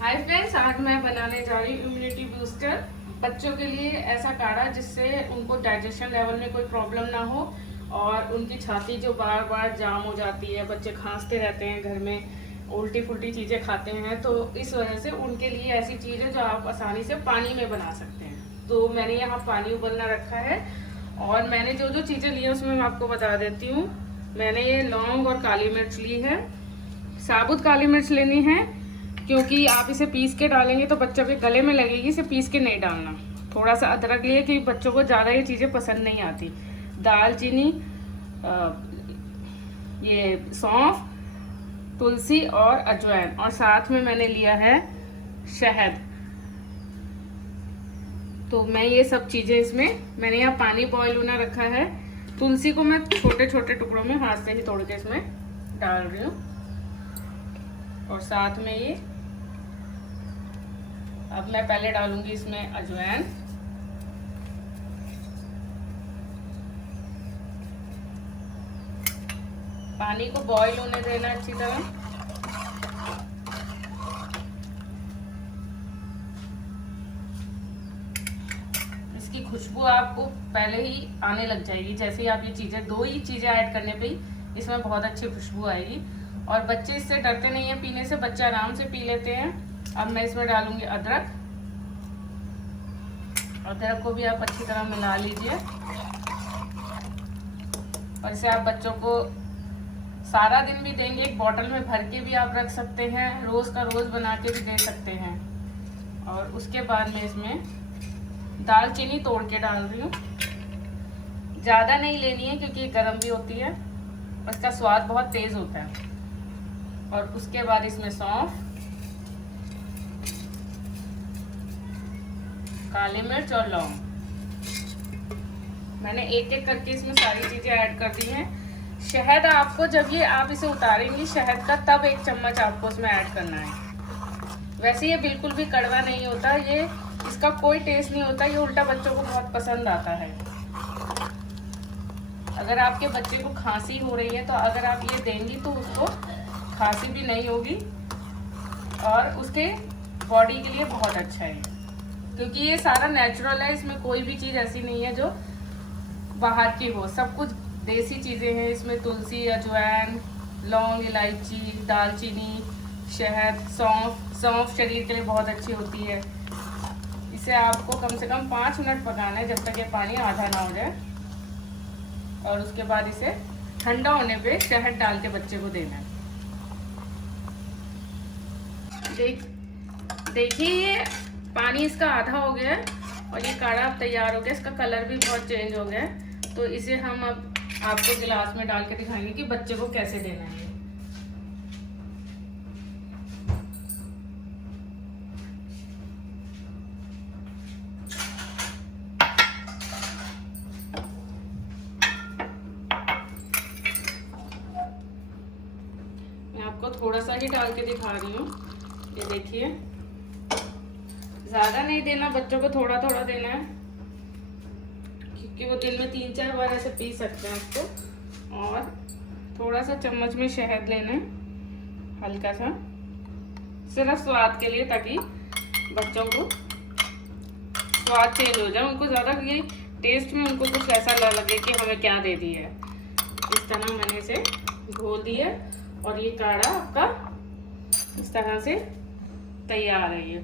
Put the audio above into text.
Hi friends, आज मैं बनाने जा रही हूँ इम्यूनिटी बूस्टर बच्चों के लिए। ऐसा काढ़ा जिससे उनको डाइजेशन लेवल में कोई प्रॉब्लम ना हो और उनकी छाती जो बार बार जाम हो जाती है, बच्चे खांसते रहते हैं घर में, उल्टी फुल्टी चीज़ें खाते हैं, तो इस वजह से उनके लिए ऐसी चीज़ है जो आप आसानी से पानी में बना सकते हैं। तो मैंने यहाँ पानी उबलना रखा है और मैंने जो जो चीज़ें ली हैं उसमें मैं आपको बता देती हूँ। मैंने ये लौंग और काली मिर्च ली है। साबुत काली मिर्च लेनी है क्योंकि आप इसे पीस के डालेंगे तो बच्चों के गले में लगेगी, इसे पीस के नहीं डालना। थोड़ा सा अदरक लिए कि बच्चों को ज़्यादा ये चीज़ें पसंद नहीं आती। दालचीनी, ये सौंफ, तुलसी और अजवाइन, और साथ में मैंने लिया है शहद। तो मैं ये सब चीज़ें इसमें, मैंने यहाँ पानी बॉयल होना रखा है। तुलसी को मैं छोटे छोटे टुकड़ों में हाथ से ही तोड़ के इसमें डाल रही हूँ। और साथ में ये, अब मैं पहले डालूंगी इसमें अजवाइन। पानी को बॉईल होने देना अच्छी तरह। इसकी खुशबू आपको पहले ही आने लग जाएगी। जैसे ही आप ये चीज़ें, दो ही चीज़ें ऐड करने पे ही इसमें बहुत अच्छी खुशबू आएगी। और बच्चे इससे डरते नहीं है पीने से, बच्चे आराम से पी लेते हैं। अब मैं इसमें डालूंगी अदरक। अदरक को भी आप अच्छी तरह मिला लीजिए। और इसे आप बच्चों को सारा दिन भी देंगे, एक बोतल में भर के भी आप रख सकते हैं, रोज का रोज बना के भी दे सकते हैं। और उसके बाद में इसमें दालचीनी तोड़ के डाल रही हूँ। ज़्यादा नहीं लेनी है क्योंकि ये गर्म भी होती है, उसका स्वाद बहुत तेज होता है। और उसके बाद इसमें सौंफ, काली मिर्च और लौंग, मैंने एक एक करके इसमें सारी चीजें ऐड कर दी हैं। शहद आपको, जब ये आप इसे उतारेंगी शहद का, तब 1 चम्मच आपको इसमें ऐड करना है। वैसे ये बिल्कुल भी कड़वा नहीं होता, ये इसका कोई टेस्ट नहीं होता, ये उल्टा बच्चों को बहुत पसंद आता है। अगर आपके बच्चे को खांसी हो रही है तो अगर आप ये देंगी तो उसको खांसी भी नहीं होगी और उसके बॉडी के लिए बहुत अच्छा है, क्योंकि ये सारा नेचुरल है। इसमें कोई भी चीज़ ऐसी नहीं है जो बाहर की हो, सब कुछ देसी चीज़ें हैं। इसमें तुलसी, अजवाइन, लौंग, इलायची, दालचीनी, शहद, सौंफ शरीर के लिए बहुत अच्छी होती है। इसे आपको कम से कम 5 मिनट पकाना है, जब तक ये पानी आधा ना हो जाए। और उसके बाद इसे ठंडा होने पे शहद डाल के बच्चे को देना है। देखिए ये पानी इसका आधा हो गया है और ये काढ़ा अब तैयार हो गया। इसका कलर भी बहुत चेंज हो गया है। तो इसे हम अब आपको गिलास में डाल के दिखाएंगे कि बच्चे को कैसे देना है। मैं आपको थोड़ा सा ही डाल के दिखा रही हूँ। ये देखिए, ज़्यादा नहीं देना, बच्चों को थोड़ा थोड़ा देना है, क्योंकि वो दिन में 3-4 बार ऐसे पी सकते हैं उसको। और थोड़ा सा चम्मच में शहद लेना है, हल्का सा, सिर्फ स्वाद के लिए, ताकि बच्चों को स्वाद चेंज हो जाए, उनको ज़्यादा ये टेस्ट में उनको कुछ ऐसा ना लगे कि हमें क्या दे दिया है। इस तरह मैंने इसे घोल दिया और ये काढ़ा आपका इस तरह से तैयार है। ये